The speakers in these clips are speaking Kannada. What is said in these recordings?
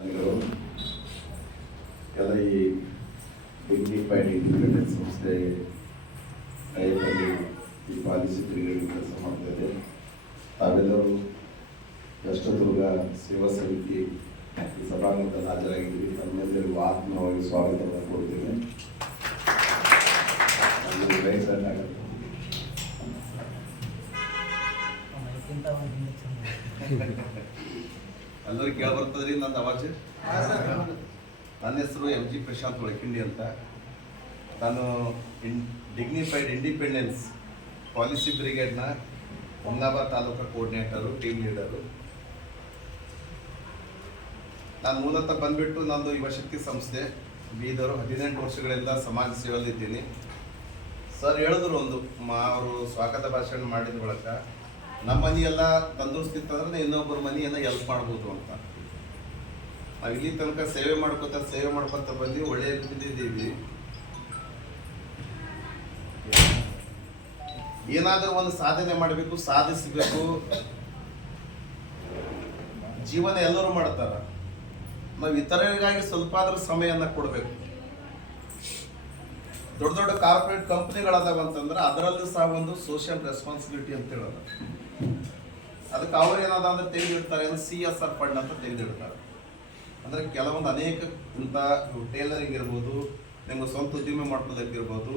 ಎಲ್ಲ ಈ ಡಿಗ್ನಿಫೈಡ್ ಇಂಡಿಪೆಂಡೆನ್ಸ್ ಸಂಸ್ಥೆ ಈ ಪಾಲಿಸಿ ತಿರುಗಡೆ ಕೆಲಸ ಮಾಡ್ತಾಯಿದೆ. ತಾವೆಲ್ಲರೂ ಕಷ್ಟದುರ್ಗ ಸೇವಾ ಸಮಿತಿ ಈ ಸಭಾಂಗಣದಲ್ಲಿ ಹಾಜರಾಗಿದ್ದೀವಿ. ತಮ್ಮೆಲ್ಲರಿಗೂ ಆತ್ಮವಾಗಿ ಸ್ವಾಗತವನ್ನು ಕೊಡ್ತೀನಿ. ಎಲ್ಲರೂ ಕೇಳ ಬರ್ತದ್ರಿ ನಂದು ಅವಾಜ್. ನನ್ನ ಹೆಸರು MG ಪ್ರಶಾಂತ್ ಒಳಕಿಂಡಿ ಅಂತ. ನಾನು ಡಿಗ್ನಿಫೈಡ್ ಇಂಡಿಪೆಂಡೆನ್ಸ್ ಪಾಲಿಸಿ ಬ್ರಿಗೇಡ್ನ Humnabad taluka coordinator, team leader. ನಾನು ಮೂಲತಃ ಬಂದ್ಬಿಟ್ಟು ನಂದು ಯುವಶಕ್ತಿ ಸಂಸ್ಥೆ ಬೀದರು. 18 ವರ್ಷಗಳಿಂದ ಸಮಾಜ ಸೇವೆಯಲ್ಲಿದ್ದೀನಿ. ಸರ್ ಹೇಳಿದ್ರು ಅವರು ಸ್ವಾಗತ ಭಾಷಣ ಮಾಡಿದ ಬಳಿಕ ನಮ್ಮ ಮನೆಯೆಲ್ಲ ತಂದೂರಿಸ್ತಿತ್ತಂದ್ರೆ ಇನ್ನೊಬ್ಬರ ಮನೆಯನ್ನು ಹೆಲ್ಪ್ ಮಾಡ್ಬೋದು ಅಂತ. ನಾವು ಇಲ್ಲಿ ತನಕ ಸೇವೆ ಮಾಡ್ಕೊತ ಬಂದು ಒಳ್ಳೆಯ ರೀತಿಯಿದ್ದೀವಿ. ಏನಾದರೂ ಒಂದು ಸಾಧನೆ ಮಾಡಬೇಕು, ಸಾಧಿಸಬೇಕು. ಜೀವನ ಎಲ್ಲರೂ ಮಾಡ್ತಾರ, ನಾವು ಇತರರಿಗಾಗಿ ಸ್ವಲ್ಪ ಆದ್ರೂ ಸಮಯನ ಕೊಡಬೇಕು. ದೊಡ್ಡ ದೊಡ್ಡ ಕಾರ್ಪೊರೇಟ್ ಕಂಪ್ನಿಗಳದಾವ ಅಂತಂದ್ರೆ ಅದರಲ್ಲೂ ಸಹ ಒಂದು ಸೋಷಿಯಲ್ ರೆಸ್ಪಾನ್ಸಿಬಿಲಿಟಿ ಅಂತ ಹೇಳೋದು. ಅದಕ್ಕೆ ಅವ್ರು ಏನಾದ ಅಂದ್ರೆ ತೆಗೆದಿಡ್ತಾರೆ, CSR ಫಂಡ್ ಅಂತ ತೆಗೆದಿಡ್ತಾರೆ. ಅಂದರೆ ಕೆಲವೊಂದು ಅನೇಕ ಇಂಥ ಟೇಲರಿಂಗ್ ಇರ್ಬೋದು, ನಿಮ್ಗೆ ಸ್ವಂತ ಉದ್ಯಮ ಮಾಡ್ಕೊಳ್ಳೋದಕ್ಕಿರ್ಬೋದು,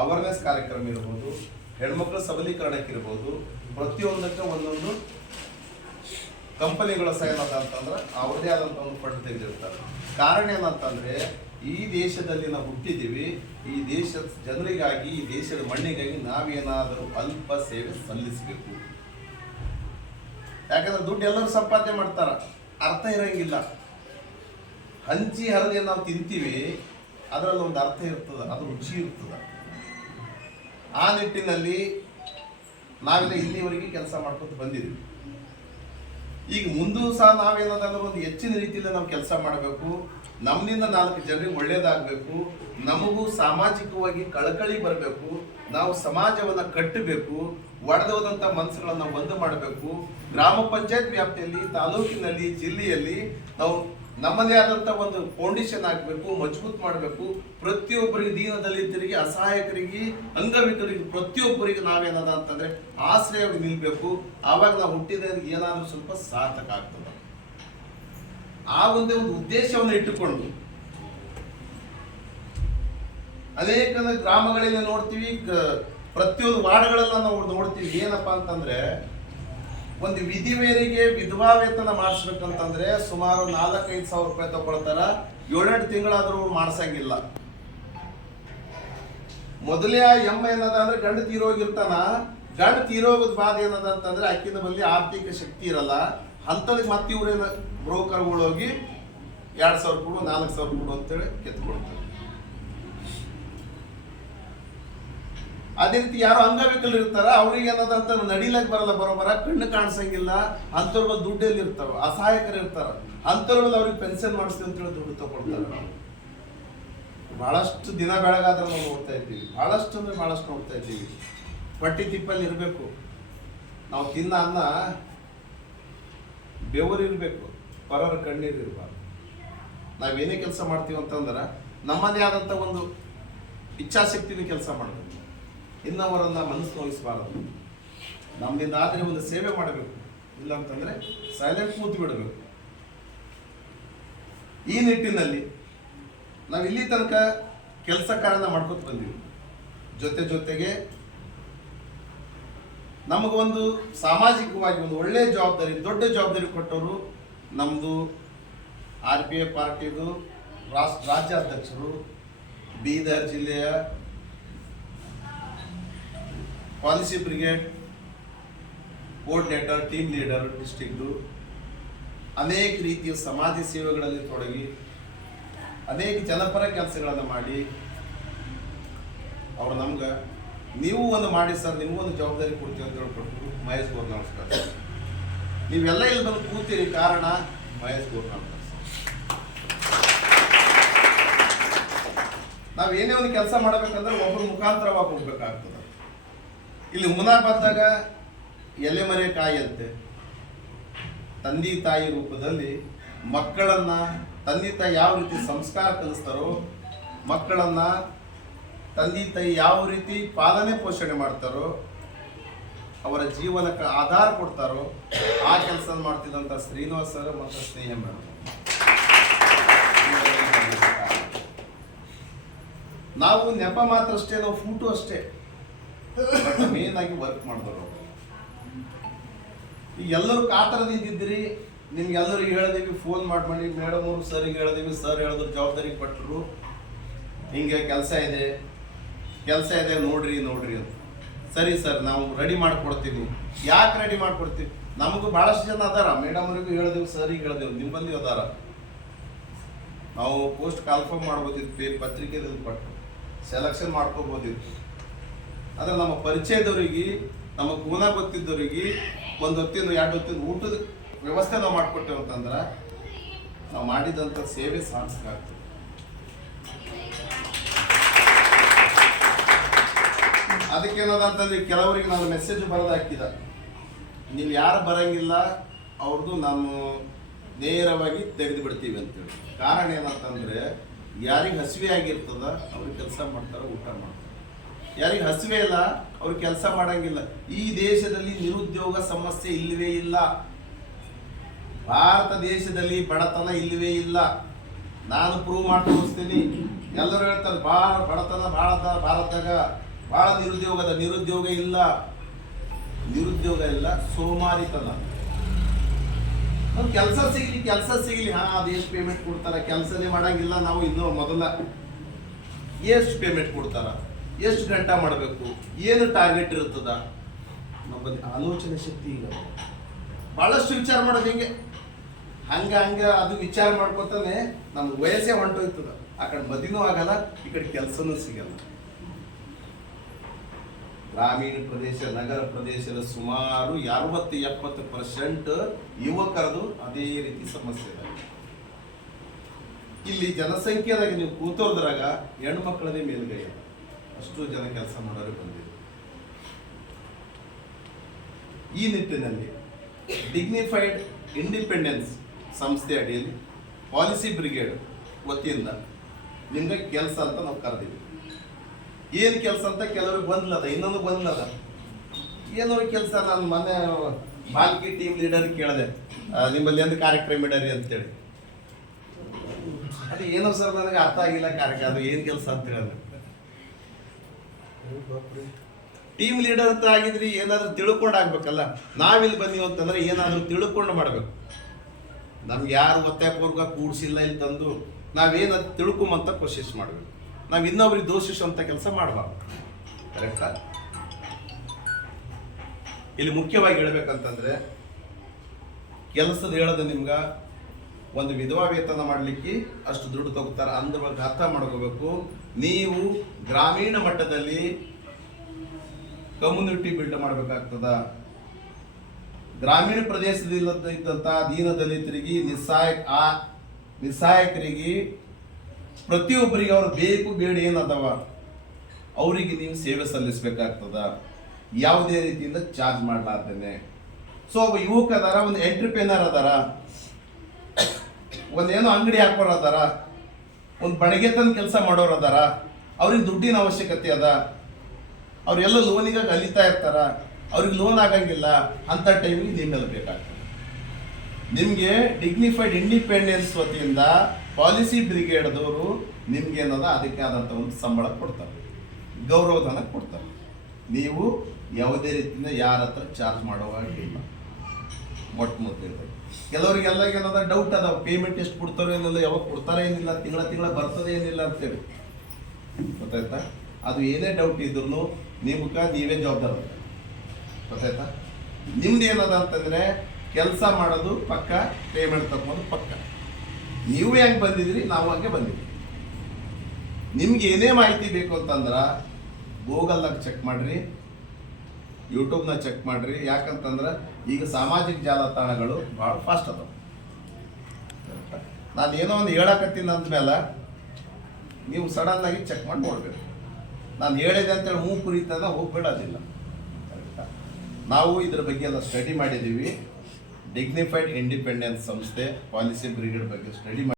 ಅವೇರ್ನೆಸ್ ಕಾರ್ಯಕ್ರಮ ಇರ್ಬೋದು, ಹೆಣ್ಮಕ್ಳ ಸಬಲೀಕರಣಕ್ಕಿರ್ಬೋದು, ಪ್ರತಿಯೊಂದಕ್ಕೆ ಒಂದೊಂದು ಕಂಪನಿಗಳ ಸಹ ಏನದ ಅಂತಂದ್ರೆ ಅವ್ರದೇ ಆದಂಥ ಒಂದು ಫಂಡ್ ತೆಗೆದಿರ್ತಾರೆ. ಕಾರಣ ಏನಂತಂದರೆ ಈ ದೇಶದಲ್ಲಿ ನಾವು ಹುಟ್ಟಿದ್ದೀವಿ, ಈ ದೇಶದ ಜನರಿಗಾಗಿ, ಈ ದೇಶದ ಮಣ್ಣಿಗಾಗಿ ನಾವೇನಾದರೂ ಅಲ್ಪ ಸೇವೆ ಸಲ್ಲಿಸಬೇಕು. ಯಾಕಂದ್ರೆ ದುಡ್ಡು ಎಲ್ಲರೂ ಸಂಪಾದನೆ ಮಾಡ್ತಾರ, ಅರ್ಥ ಇರೋಂಗಿಲ್ಲ. ಹಂಚಿ ಹರದಿ ನಾವು ತಿಂತೀವಿ, ಅದರಲ್ಲಿ ಒಂದು ಅರ್ಥ ಇರ್ತದೆ, ಅದು ರುಚಿ ಇರ್ತದೆ. ಆ ನಿಟ್ಟಿನಲ್ಲಿ ನಾವೆಲ್ಲ ಇಲ್ಲಿವರೆಗೆ ಕೆಲಸ ಮಾಡ್ಕೊತ ಬಂದಿದ್ದೀವಿ. ಈಗ ಮುಂದೂ ಸಹ ನಾವೇನದಂದ್ರೆ ಒಂದು ಹೆಚ್ಚಿನ ರೀತಿಯಲ್ಲಿ ನಾವು ಕೆಲಸ ಮಾಡಬೇಕು. ನಮ್ಮಿಂದ 4 ಜನರಿಗೆ ಒಳ್ಳೇದಾಗಬೇಕು. ನಮಗೂ ಸಾಮಾಜಿಕವಾಗಿ ಕಳಕಳಿ ಬರಬೇಕು. ನಾವು ಸಮಾಜವನ್ನು ಕಟ್ಟಬೇಕು. ಒಡೆದೋದಂಥ ಮನಸ್ಸುಗಳನ್ನು ಒಂದು ಮಾಡಬೇಕು. ಗ್ರಾಮ ಪಂಚಾಯತ್ ವ್ಯಾಪ್ತಿಯಲ್ಲಿ, ತಾಲೂಕಿನಲ್ಲಿ, ಜಿಲ್ಲೆಯಲ್ಲಿ ನಾವು ನಮ್ಮದೇ ಆದಂಥ ಒಂದು ಫೌಂಡೇಶನ್ ಆಗಬೇಕು, ಮಜಬೂತ್ ಮಾಡಬೇಕು. ಪ್ರತಿಯೊಬ್ಬರಿಗೆ, ದೀನ ದಲಿತರಿಗೆ, ಅಸಹಾಯಕರಿಗೆ, ಅಂಗವಿಕಲರಿಗೆ, ಪ್ರತಿಯೊಬ್ಬರಿಗೆ ನಾವೇನದ ಅಂತಂದರೆ ಆಶ್ರಯವಾಗಿ ನಿಲ್ಲಬೇಕು. ಆವಾಗ ನಾವು ಹುಟ್ಟಿದವರಿಗೆ ಏನಾದರೂ ಸ್ವಲ್ಪ ಸಾರ್ಥಕ ಆಗ್ತದೆ. ಆ ಒಂದೇ ಒಂದು ಉದ್ದೇಶವನ್ನು ಇಟ್ಟುಕೊಂಡು ಅನೇಕ ಗ್ರಾಮಗಳಲ್ಲಿ ನೋಡ್ತೀವಿ, ಪ್ರತಿಯೊಂದು ವಾರ್ಡ್ಗಳೆಲ್ಲ ನಾವು ನೋಡ್ತೀವಿ. ಏನಪ್ಪಾ ಅಂತಂದ್ರೆ ಒಂದು ವಿಧಿವೇರಿಗೆ ವಿಧವಾ ವೇತನ ಮಾಡಿಸ್ಬೇಕಂತಂದ್ರೆ ಸುಮಾರು 4-5 ಸಾವಿರ ರೂಪಾಯಿ ತಗೊಳ್ತಾರ. 7-8 ತಿಂಗಳಾದ್ರೂ ಮಾಡಿಸಂಗಿಲ್ಲ. ಮೊದಲೇ ಏನದ ಅಂದ್ರೆ ಗಂಡ ತೀರೋಗಿರ್ತಾನ. ಗಂಡ ತೀರೋಗದ ಬಾದ ಏನದ ಅಂತಂದ್ರೆ ಅಕ್ಕಿನ ಬಲ್ಲಿ ಆರ್ಥಿಕ ಶಕ್ತಿ ಇರಲ್ಲ. ಅಂಥದಕ್ಕೆ ಮತ್ತೆ ಇವ್ರೇನ ಬ್ರೋಕರ್ಗಳು ಹೋಗಿ 2,000 ಕೊಡು, 4,000 ಕೊಡು ಅಂತೇಳಿ ಕೆತ್ಕೊಡ್ತಾರೆ. ಅದೇ ರೀತಿ ಯಾರೋ ಅಂಗವಿಕಲರು ಇರ್ತಾರ, ಅವ್ರಿಗೆ ಏನದ ಅಂತ ನಡಿಲಕ್ಕೆ ಬರಲ್ಲ, ಬರೋಬರ ಕಣ್ಣು ಕಾಣಿಸಂಗಿಲ್ಲ. ಅಂಥವ್ರ ದುಡ್ಡಲ್ಲಿ ಇರ್ತಾವ. ಅಸಹಾಯಕರು ಇರ್ತಾರ, ಅಂಥವ್ರ ಅವ್ರಿಗೆ ಪೆನ್ಷನ್ ಮಾಡಿಸ್ತೀವಿ ಅಂತೇಳಿ ದುಡ್ಡು ತಗೊಳ್ತಾರೆ. ಬಹಳಷ್ಟು ದಿನ ಬೆಳಗಾದ್ರೆ ನಾವು ನೋಡ್ತಾ ಇದ್ದೀವಿ. ಬಹಳಷ್ಟು ಅಂದ್ರೆ ಬಹಳಷ್ಟು ನೋಡ್ತಾ ಇದ್ದೀವಿ. ಪಟ್ಟಿ ತಿಪ್ಪಲ್ಲಿ ಇರಬೇಕು. ನಾವು ತಿನ್ನ ಅನ್ನ ಬೆವರಿರ್ಬೇಕು, ಪರರ ಕಣ್ಣೀರು ಇರಬಾರ್ದು. ನಾವೇನೇ ಕೆಲಸ ಮಾಡ್ತೀವಿ ಅಂತಂದ್ರೆ ನಮ್ಮದೇ ಆದಂಥ ಒಂದು ಇಚ್ಛಾಶಕ್ತಿನ ಕೆಲಸ ಮಾಡಬೇಕು. ಇನ್ನವರನ್ನ ಮನಸ್ಸು ನೋಯಿಸಬಾರದು. ನಮ್ಮಿಂದ ಆದರೆ ಒಂದು ಸೇವೆ ಮಾಡಬೇಕು, ಇಲ್ಲ ಅಂತಂದ್ರೆ ಸೈಲೆಂಟ್ ಕೂತು ಬಿಡಬೇಕು. ಈ ನಿಟ್ಟಿನಲ್ಲಿ ನಾವು ಇಲ್ಲಿ ತನಕ ಕೆಲಸ ಕಾರ್ಯನ ಮಾಡ್ಕೊತ ಬಂದೀವಿ. ಜೊತೆಗೆ ನಮಗೊಂದು ಸಾಮಾಜಿಕವಾಗಿ ಒಂದು ಒಳ್ಳೆಯ ಜವಾಬ್ದಾರಿ, ದೊಡ್ಡ ಜವಾಬ್ದಾರಿ ಕೊಟ್ಟವರು ನಮ್ಮದು RPF ಪಾರ್ಟಿದು ರಾಜ್ಯಾಧ್ಯಕ್ಷರು, ಬೀದರ್ ಜಿಲ್ಲೆಯ policy brigade coordinator, team leader, district ಅನೇಕ ರೀತಿಯ ಸಮಾಜ ಸೇವೆಗಳಲ್ಲಿ ತೊಡಗಿ ಅನೇಕ ಜನಪರ ಕೆಲಸಗಳನ್ನು ಮಾಡಿ ಅವರು ನಮ್ಗೆ ನೀವು ಒಂದು ಮಾಡಿ ಸರ್, ನಿಮಗೊಂದು ಜವಾಬ್ದಾರಿ ಕೊಡ್ತೀವಿ ಅಂತ ಹೇಳ್ಕೊಟ್ಟು ಮಹೇಶ್ ಗೌರ್ ನಮಸ್ಕಾರ. ನೀವೆಲ್ಲ ಇಲ್ಲಿ ಬಂದು ಕೂತೀರಿ, ಕಾರಣ ಮಹೇಶ್ ಗೌರ್ ನಮಸ್ಕಾರ. ನಾವೇನೇ ಒಂದು ಕೆಲಸ ಮಾಡಬೇಕಂದ್ರೆ ಒಬ್ಬರ ಮುಖಾಂತರವಾಗಿ ಹೋಗ್ಬೇಕಾಗ್ತದೆ. ಇಲ್ಲಿ ಹುಮ್ನಾಬಾದ್ದಾಗ ಎಲೆಮರೆ ಕಾಯಿಯಂತೆ ತಂದೆ ತಾಯಿ ರೂಪದಲ್ಲಿ ಮಕ್ಕಳನ್ನ ತಂದೆ ತಾಯಿ ಯಾವ ರೀತಿ ಸಂಸ್ಕಾರ ಕಲಿಸ್ತಾರೋ, ಮಕ್ಕಳನ್ನ ತಂದೆ ತಾಯಿ ಯಾವ ರೀತಿ ಪಾಲನೆ ಪೋಷಣೆ ಮಾಡ್ತಾರೋ, ಅವರ ಜೀವನಕ್ಕೆ ಆಧಾರ ಕೊಡ್ತಾರೋ ಆ ಕೆಲಸ ಮಾಡ್ತಿದ್ದಂಥ ಶ್ರೀನಿವಾಸ್ ಸರ್ ಮತ್ತು ಸ್ನೇಹ ಮೇಡಮ್. ನಾವು ನೆಪ ಮಾತ್ರ ಅಷ್ಟೇ, ನಾವು ಫೋಟೋ ಅಷ್ಟೇ, ಬಟ್ ಮೇನ್ ಆಗಿ ವರ್ಕ್ ಮಾಡಿದ್ರು. ಈಗ ಎಲ್ಲರೂ ಕಾತರದಿಂದಿದ್ರಿ, ನಿಮ್ಗೆಲ್ಲರೂ ಹೇಳಿದೀವಿ, ಫೋನ್ ಮಾಡಿ ಮೇಡಮ್ ಅವರು ಸರಿಗೆ ಹೇಳಿದೀವಿ, ಸರ್ ಹೇಳಿದ್ರು ಜವಾಬ್ದಾರಿ ಕೊಟ್ಟರು, ಹಿಂಗೆ ಕೆಲಸ ಇದೆ ನೋಡ್ರಿ ಅಂತ. ಸರಿ ಸರ್, ನಾವು ರೆಡಿ ಮಾಡಿಕೊಡ್ತೀವಿ. ಯಾಕೆ ರೆಡಿ ಮಾಡಿಕೊಡ್ತೀವಿ? ನಮಗೂ ಭಾಳಷ್ಟು ಜನ ಅದಾರ, ಮೇಡಮ್ ಅವರಿಗೂ ಹೇಳಿದೆವು, ಸರಿಗೆ ಹೇಳಿದೆವು, ನಿಮ್ಮಲ್ಲಿ ಅದಾರ. ನಾವು ಪೋಸ್ಟ್ ಕಾಲ್ಫರ್ಮ್ ಮಾಡ್ಬೋದಿತ್ತು, ಪತ್ರಿಕೆದಲ್ಲಿ ಕೊಟ್ಟು ಸೆಲೆಕ್ಷನ್ ಮಾಡ್ಕೋಬೋದಿತ್ತು. ಆದರೆ ನಮ್ಮ ಪರಿಚಯದವರಿಗೆ, ನಮ್ಮ ಕೂನ ಗೊತ್ತಿದ್ದವರಿಗೆ ಒಂದು ಹೊತ್ತಿನ 2 ಹೊತ್ತಿನ ಊಟದ ವ್ಯವಸ್ಥೆ ನಾವು ಮಾಡಿಕೊಟ್ಟೇವೆ ಅಂತಂದ್ರೆ ನಾವು ಮಾಡಿದಂಥ ಸೇವೆ ಸಾರ್ಥಕ ಆಗ್ತದೆ. ಅದಕ್ಕೇನದ ಅಂತಂದ್ರೆ ಕೆಲವರಿಗೆ ನಾನು ಮೆಸೇಜ್ ಬರೋದು ಹಾಕಿದ, ನೀವು ಯಾರು ಬರಂಗಿಲ್ಲ ಅವ್ರದ್ದು ನಾನು ನೇರವಾಗಿ ತೆಗೆದು ಬಿಡ್ತೀವಿ ಅಂತೇಳಿ. ಕಾರಣ ಏನಂತಂದ್ರೆ ಯಾರಿಗೆ ಹಸಿವೆ ಆಗಿರ್ತದ ಅವ್ರಿಗೆ ಕೆಲಸ ಮಾಡ್ತಾರೆ, ಊಟ ಮಾಡ್ತಾರೆ. ಯಾರಿಗೆ ಹಸಿವೆ ಇಲ್ಲ ಅವ್ರಿಗೆ ಕೆಲಸ ಮಾಡಂಗಿಲ್ಲ. ಈ ದೇಶದಲ್ಲಿ ನಿರುದ್ಯೋಗ ಸಮಸ್ಯೆ ಇಲ್ಲವೇ ಇಲ್ಲ. ಭಾರತ ದೇಶದಲ್ಲಿ ಬಡತನ ಇಲ್ಲವೇ ಇಲ್ಲ. ನಾನು ಪ್ರೂವ್ ಮಾಡಿ ತೋರಿಸ್ತೀನಿ. ಎಲ್ಲರೂ ಹೇಳ್ತಾರೆ ಭಾಳ ಬಡತನ ಭಾಳ ಭಾರತದಾಗ, ಭಾಳ ನಿರುದ್ಯೋಗ ಇಲ್ಲ. ನಿರುದ್ಯೋಗ ಇಲ್ಲ, ಸೋಮಾರಿತನ. ಕೆಲಸ ಸಿಗಲಿ, ಅದು ಎಷ್ಟು ಪೇಮೆಂಟ್ ಕೊಡ್ತಾರ, ಕೆಲಸನೇ ಮಾಡಂಗಿಲ್ಲ. ನಾವು ಇನ್ನೂ ಮೊದಲ ಎಷ್ಟು ಪೇಮೆಂಟ್ ಕೊಡ್ತಾರ, ಎಷ್ಟು ಗಂಟೆ ಮಾಡಬೇಕು, ಏನು ಟಾರ್ಗೆಟ್ ಇರ್ತದ, ನಮ್ಮಲ್ಲಿ ಆಲೋಚನೆ ಶಕ್ತಿ ಈಗ ಭಾಳಷ್ಟು ವಿಚಾರ ಮಾಡೋದು ಹಿಂಗೆ ಹಂಗ ಅದು ವಿಚಾರ ಮಾಡ್ಕೊತಾನೆ ನಮ್ಗೆ ವಯಸ್ಸೇ ಹೊಂಟೋಯ್ತದ. ಆ ಕಡೆ ಮದಿನೂ ಆಗಲ್ಲ, ಈ ಕಡೆ ಕೆಲಸನೂ ಸಿಗಲ್ಲ. ಗ್ರಾಮೀಣ ಪ್ರದೇಶ, ನಗರ ಪ್ರದೇಶದ ಸುಮಾರು 60-70% ಯುವಕರದು ಅದೇ ರೀತಿ ಸಮಸ್ಯೆ ಇದೆ. ಇಲ್ಲಿ ಜನಸಂಖ್ಯೆದಾಗ ನೀವು ಕೂತೋದ್ರಾಗ ಹೆಣ್ಣು ಮಕ್ಕಳದೇ ಮೇಲ್ಗೈ ಅದ. ಅಷ್ಟು ಜನ ಕೆಲಸ ಮಾಡೋರು ಬಂದಿದೆ. ಈ ನಿಟ್ಟಿನಲ್ಲಿ ಡಿಗ್ನಿಫೈಡ್ ಇಂಡಿಪೆಂಡೆನ್ಸ್ ಸಂಸ್ಥೆ ಅಡಿಯಲ್ಲಿ ಪಾಲಿಸಿ ಬ್ರಿಗೇಡ್ ವತಿಯಿಂದ ನಿಮ್ಗೆ ಕೆಲಸ ಅಂತ ನಾವು ಕರೆದಿವಿ. ಏನು ಕೆಲಸ ಅಂತ ಕೆಲವ್ರಿಗೆ ಗೊಂದಲದ, ಇನ್ನೊಂದು ಗೊಂದಲದ. ಏನೋ ಕೆಲಸ, ನಾನು ಮೊನ್ನೆ ಬಾಲ್ಕಿ ಟೀಮ್ ಲೀಡರ್ ಕೇಳಿದೆ, ನಿಮ್ಮಲ್ಲಿ ಒಂದು ಕಾರ್ಯಕ್ರಮ ಇಡರಿ ಅಂತೇಳಿ. ಅದು ಏನೋ ಸರ್ ನನಗೆ ಅರ್ಥ ಆಗಿಲ್ಲ ಕಾರ್ಯಕ್ರಮ, ಅದು ಏನು ಕೆಲಸ ಅಂತ ಹೇಳಿದ್ರೆ. ಟೀಮ್ ಲೀಡರ್ ಅಂತ ಆಗಿದ್ರಿ ಏನಾದರೂ ತಿಳ್ಕೊಂಡು ಆಗ್ಬೇಕಲ್ಲ. ನಾವಿಲ್ಲಿ ಬಂದೀವಿ ಅಂತಂದ್ರೆ ಏನಾದರೂ ತಿಳ್ಕೊಂಡು ಮಾಡ್ಬೇಕು. ನಮ್ಗೆ ಯಾರು ಒತ್ತಾಯಪೂರ್ವಕ ಕೂಡಿಸಿಲ್ಲ ಇಲ್ಲಿ ತಂದು ನಾವೇನಾದ್ರು ತಿಳ್ಕೊಂಬಂತ ಕೋಶಿಶ್ ಮಾಡಬೇಕು. ನಾವು ಇನ್ನೊಬ್ರಿಗೆ ದೋಷಿಸುವಂಥ ಕೆಲಸ ಮಾಡಬಾರ್ದು. ಕರೆಕ್ಟಾ? ಇಲ್ಲಿ ಮುಖ್ಯವಾಗಿ ಹೇಳ್ಬೇಕಂತಂದ್ರೆ ಕೆಲಸದ ಹೇಳೋದು ನಿಮ್ಗೆ ಒಂದು ವಿಧವಾ ವೇತನ ಮಾಡಲಿಕ್ಕೆ ಅಷ್ಟು ದುಡ್ಡು ತಗೋತಾರೆ ಅಂದ್ರ ಬಗ್ಗೆ ಅರ್ಥ ಮಾಡ್ಕೋಬೇಕು. ನೀವು ಗ್ರಾಮೀಣ ಮಟ್ಟದಲ್ಲಿ ಕಮ್ಯುನಿಟಿ ಬಿಲ್ಡ್ ಮಾಡಬೇಕಾಗ್ತದ. ಗ್ರಾಮೀಣ ಪ್ರದೇಶದಲ್ಲಿದ್ದಂಥ ದೀನ ದಲಿತರಿಗೆ, ನಿಸ್ಸಹಾಯಕರಿಗೆ, ಪ್ರತಿಯೊಬ್ಬರಿಗೆ ಅವ್ರು ಬೇಕು ಬೇಡ ಏನದವ ಅವರಿಗೆ ನೀವು ಸೇವೆ ಸಲ್ಲಿಸಬೇಕಾಗ್ತದ, ಯಾವುದೇ ರೀತಿಯಿಂದ ಚಾರ್ಜ್ ಮಾಡಲಾರ್ದೇನೆ. ಸೊ ಒಬ್ಬ ಯುವಕ ಅದಾರ, ಒಂದು ಎಂಟ್ರಪ್ರಿನರ್ ಅದಾರ, ಒಂದೇನೋ ಅಂಗಡಿ ಹಾಕೋರು ಅದಾರ, ಒಂದು ಬಡಗೆ ತಂದು ಕೆಲಸ ಮಾಡೋರು ಅದಾರ, ಅವ್ರಿಗೆ ದುಡ್ಡಿನ ಅವಶ್ಯಕತೆ ಅದ, ಅವರೆಲ್ಲ ಲೋನಿಗಾಗಿ ಅಲಿತಾ ಇರ್ತಾರ, ಅವ್ರಿಗೆ ಲೋನ್ ಆಗಂಗಿಲ್ಲ. ಅಂಥ ಟೈಮಿಗೆ ನಿಮ್ಮೆಲ್ಲ ಬೇಕಾಗ್ತದೆ. ನಿಮಗೆ ಡಿಗ್ನಿಫೈಡ್ ಇಂಡಿಪೆಂಡೆನ್ಸ್ ವತಿಯಿಂದ ಪಾಲಿಸಿ ಬ್ರಿಗೇಡ್ದವರು ನಿಮ್ಗೆ ಏನದ ಅದಕ್ಕೆ ಆದಂಥ ಒಂದು ಸಂಬಳ ಕೊಡ್ತಾರೆ, ಗೌರವಧನ ಕೊಡ್ತಾರೆ. ನೀವು ಯಾವುದೇ ರೀತಿಯಿಂದ ಯಾರ ಹತ್ರ ಚಾರ್ಜ್ ಮಾಡೋವಾಗಿಲ್ಲ. ಮೊಟ್ಟ ಮೊದಲು ಕೆಲವರಿಗೆಲ್ಲ ಏನದ ಡೌಟ್ ಅದ, ಪೇಮೆಂಟ್ ಎಷ್ಟು ಕೊಡ್ತಾರೋ ಏನಿಲ್ಲ, ಯಾವಾಗ ಕೊಡ್ತಾರೆ ಏನಿಲ್ಲ, ತಿಂಗಳ ಬರ್ತದೆ ಏನಿಲ್ಲ ಅಂತೇಳಿ. ಗೊತ್ತಾಯ್ತಾ? ಅದು ಏನೇ ಡೌಟ್ ಇದ್ರು ನೀವೇ ಜವಾಬ್ದಾರ. ಗೊತ್ತಾಯ್ತಾ? ನಿಮ್ದು ಏನದ ಅಂತಂದ್ರೆ ಕೆಲಸ ಮಾಡೋದು ಪಕ್ಕ, ಪೇಮೆಂಟ್ ತಗೊಂಡು ಪಕ್ಕ. ನೀವು ಹೆಂಗೆ ಬಂದಿದ್ರಿ, ನಾವು ಹಂಗೆ ಬಂದಿದ್ವಿ. ನಿಮ್ಗೆ ಏನೇ ಮಾಹಿತಿ ಬೇಕು ಅಂತಂದ್ರೆ ಗೂಗಲ್ನಾಗ ಚೆಕ್ ಮಾಡ್ರಿ, ಯೂಟ್ಯೂಬ್ನಾಗ ಚೆಕ್ ಮಾಡ್ರಿ. ಯಾಕಂತಂದ್ರೆ ಈಗ ಸಾಮಾಜಿಕ ಜಾಲತಾಣಗಳು ಭಾಳ ಫಾಸ್ಟ್ ಅದಾವ. ನಾನು ಏನೋ ಒಂದು ಹೇಳಕತ್ತೀನಿ ಅಂದಮೇಲೆ ನೀವು ಸಡನ್ನಾಗಿ ಚೆಕ್ ಮಾಡಿ ನೋಡ್ಬೇಕು. ನಾನು ಹೇಳಿದೆ ಅಂತೇಳಿ ಹೂ ಕುರಿತದ ಹೋಗ್ಬಿಡೋದಿಲ್ಲ. ನಾವು ಇದ್ರ ಬಗ್ಗೆ ಎಲ್ಲ ಸ್ಟಡಿ ಮಾಡಿದ್ದೀವಿ. ಡಿಗ್ನಿಫೈಡ್ ಇಂಡಿಪೆಂಡೆನ್ಸ್ ಸಂಸ್ಥೆ ಪಾಲಿಸಿ ಬ್ರಿಗೇಡ್ ಬಗ್ಗೆ ಸ್ಟಡಿ ಮಾಡಿ